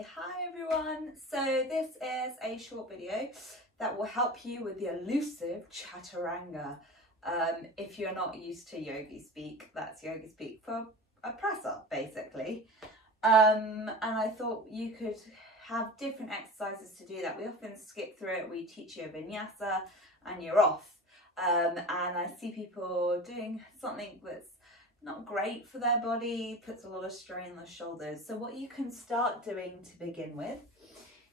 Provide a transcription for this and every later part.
Okay, hi everyone. So this is a short video that will help you with the elusive Chaturanga. If you're not used to yogi speak, that's yogi speak for a press up basically. And I thought you could have different exercises to do that. We often skip through it. We teach you a vinyasa and you're off. And I see people doing something that's not great for their body, puts a lot of strain on the shoulders. So what you can start doing to begin with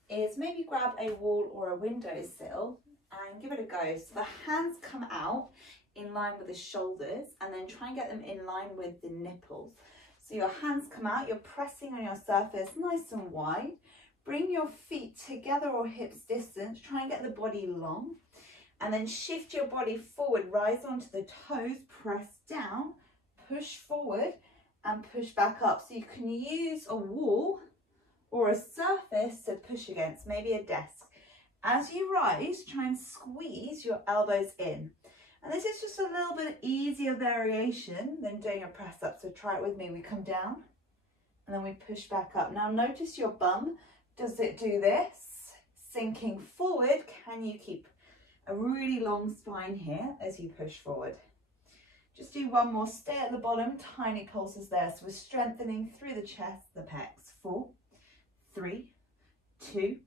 is maybe grab a wall or a windowsill and give it a go. So the hands come out in line with the shoulders and then try and get them in line with the nipples. So your hands come out, you're pressing on your surface nice and wide. Bring your feet together or hips distance, try and get the body long. And then shift your body forward, rise onto the toes, press down, push forward and push back up. So you can use a wall or a surface to push against, maybe a desk. As you rise, try and squeeze your elbows in. And this is just a little bit easier variation than doing a press up. So try it with me. We come down and then we push back up. Now notice your bum. Does it do this? Sinking forward. Can you keep a really long spine here as you push forward? Just do one more, stay at the bottom, tiny pulses there. So we're strengthening through the chest, the pecs. 4, 3, 2,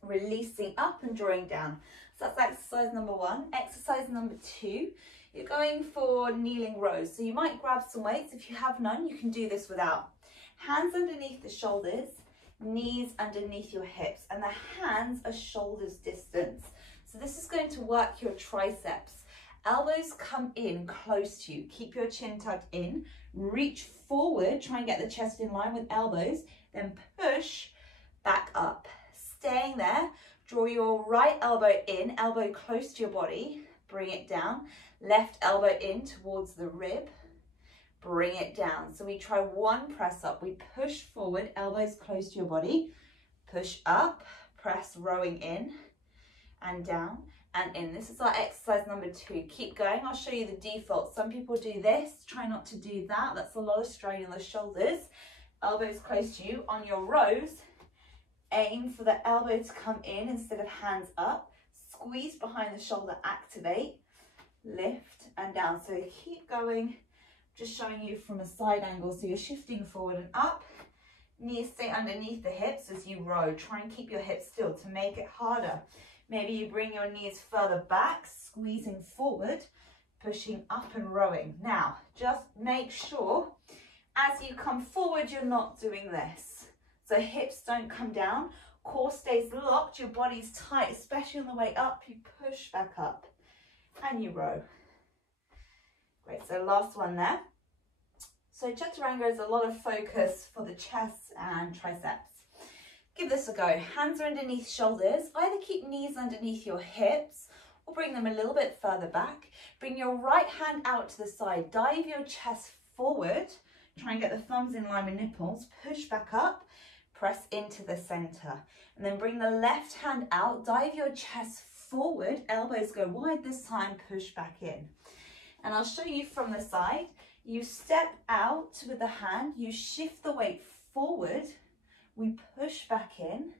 releasing up and drawing down. So that's exercise number 1. Exercise number 2, you're going for kneeling rows. So you might grab some weights. If you have none, you can do this without. Hands underneath the shoulders, knees underneath your hips, and the hands are shoulders distance. So this is going to work your triceps. Elbows come in close to you. Keep your chin tucked in. Reach forward. Try and get the chest in line with elbows. Then push back up. Staying there. Draw your right elbow in. Elbow close to your body. Bring it down. Left elbow in towards the rib. Bring it down. So we try one press up. We push forward. Elbows close to your body. Push up. Press rowing in and down and in. This is our exercise number 2. Keep going. I'll show you the default. Some people do this. Try not to do that. That's a lot of strain on the shoulders. Elbows close to you. On your rows, aim for the elbow to come in instead of hands up. Squeeze behind the shoulder, activate, lift and down. So keep going. Just showing you from a side angle. So you're shifting forward and up. Knees stay underneath the hips as you row. Try and keep your hips still to make it harder. Maybe you bring your knees further back, squeezing forward, pushing up and rowing. Now, just make sure as you come forward, you're not doing this. So hips don't come down, core stays locked, your body's tight, especially on the way up. You push back up and you row. Great, so last one there. So Chaturanga is a lot of focus for the chest and triceps. Give this a go. Hands are underneath shoulders. Either keep knees underneath your hips or bring them a little bit further back. Bring your right hand out to the side. Dive your chest forward. Try and get the thumbs in line with nipples. Push back up. Press into the center. And then bring the left hand out. Dive your chest forward. Elbows go wide this time. Push back in. And I'll show you from the side. You step out with the hand. You shift the weight forward. We push back in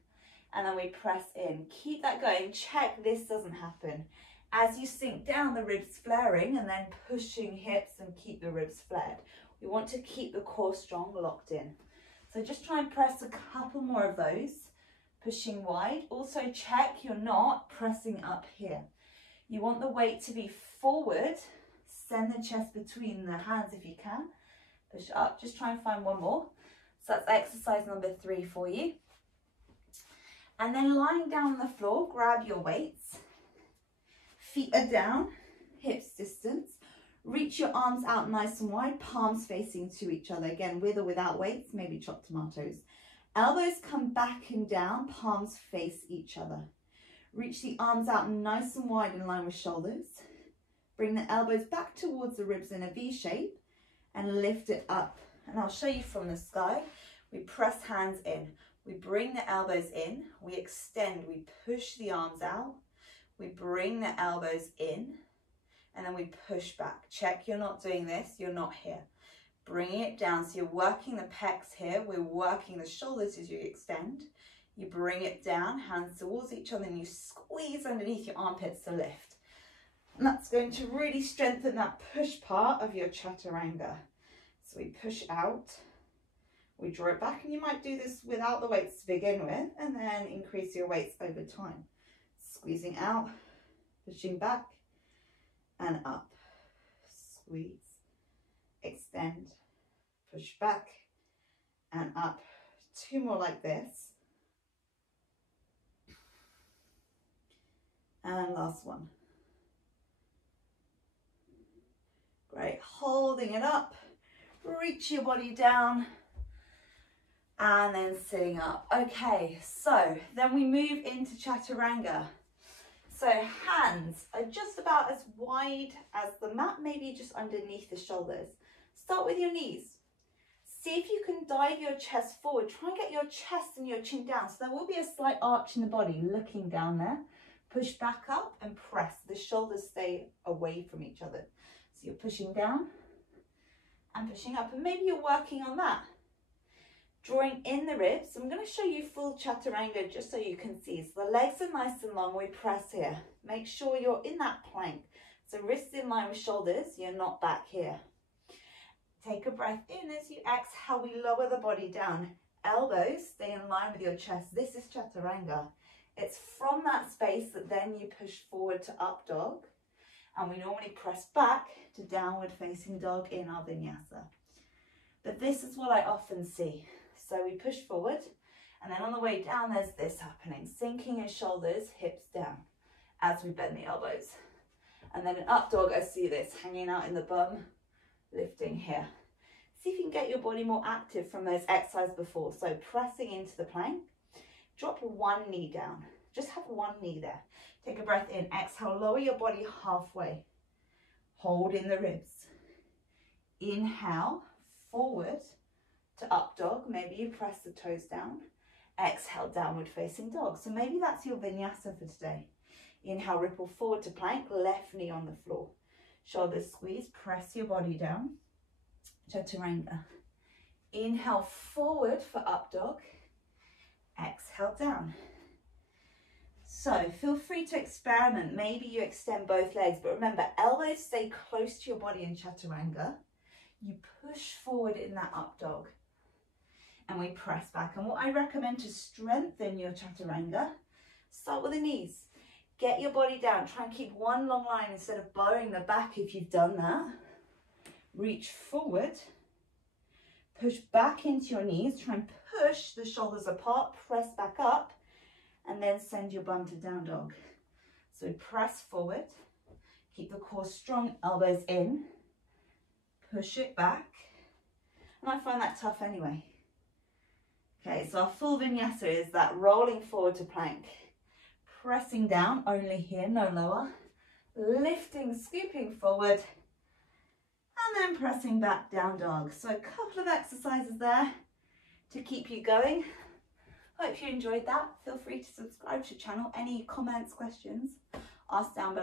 and then we press in. Keep that going. Check this doesn't happen. As you sink down, the ribs flaring and then pushing hips and keep the ribs flared. We want to keep the core strong, locked in. So just try and press a couple more of those. Pushing wide. Also check you're not pressing up here. You want the weight to be forward. Send the chest between the hands if you can. Push up. Just try and find one more. So that's exercise number 3 for you. And then lying down on the floor, grab your weights. Feet are down, hips distance. Reach your arms out nice and wide, palms facing to each other. Again, with or without weights, maybe chopped tomatoes. Elbows come back and down, palms face each other. Reach the arms out nice and wide in line with shoulders. Bring the elbows back towards the ribs in a V shape and lift it up. And I'll show you from the sky. We press hands in. We bring the elbows in. We extend. We push the arms out. We bring the elbows in. And then we push back. Check you're not doing this. You're not here. bringing it down. So you're working the pecs here, we're working the shoulders as you extend. You bring it down, hands towards each other, and you squeeze underneath your armpits to lift. And that's going to really strengthen that push part of your chaturanga. So we push out, we draw it back, and you might do this without the weights to begin with, and then increase your weights over time. Squeezing out, pushing back, and up. Squeeze, extend, push back, and up. 2 more like this. And last one. Great, holding it up, reach your body down, and then sitting up. Okay, so then we move into chaturanga. So hands are just about as wide as the mat, maybe just underneath the shoulders. Start with your knees. See if you can dive your chest forward. Try and get your chest and your chin down. So there will be a slight arch in the body, looking down there. Push back up and press. The shoulders stay away from each other. So you're pushing down and pushing up, and maybe you're working on that. Drawing in the ribs. I'm going to show you full chaturanga just so you can see. So the legs are nice and long, we press here. Make sure you're in that plank. So wrists in line with shoulders, you're not back here. Take a breath in. As you exhale, we lower the body down. Elbows stay in line with your chest. This is chaturanga. It's from that space that then you push forward to up dog. And we normally press back to downward facing dog in our vinyasa. But this is what I often see. So we push forward, and then on the way down, there's this happening. Sinking in shoulders, hips down as we bend the elbows. And then in up dog, I see this hanging out in the bum, lifting here. See if you can get your body more active from those exercises before. So pressing into the plank, drop one knee down. Just have one knee there. Take a breath in, exhale, lower your body halfway. Hold in the ribs. Inhale, forward to up dog. Maybe you press the toes down. Exhale, downward facing dog. So maybe that's your vinyasa for today. Inhale, ripple forward to plank, left knee on the floor. Shoulders squeeze, press your body down. Chaturanga. Inhale, forward for up dog. Exhale, down. So feel free to experiment. Maybe you extend both legs, but remember, elbows stay close to your body in chaturanga. You push forward in that up dog, and we press back. And what I recommend to strengthen your chaturanga, start with the knees. Get your body down. Try and keep one long line instead of bowing the back if you've done that. Reach forward. Push back into your knees. Try and push the shoulders apart. Press back up. And then send your bum to down dog. So press forward. Keep the core strong. Elbows in. Push it back. And I find that tough anyway. Okay, so our full vinyasa is that rolling forward to plank. Pressing down, only here, no lower. Lifting, scooping forward. And then pressing back, down dog. So a couple of exercises there to keep you going. Hope you enjoyed that. Feel free to subscribe to the channel. Any comments, questions, ask down below.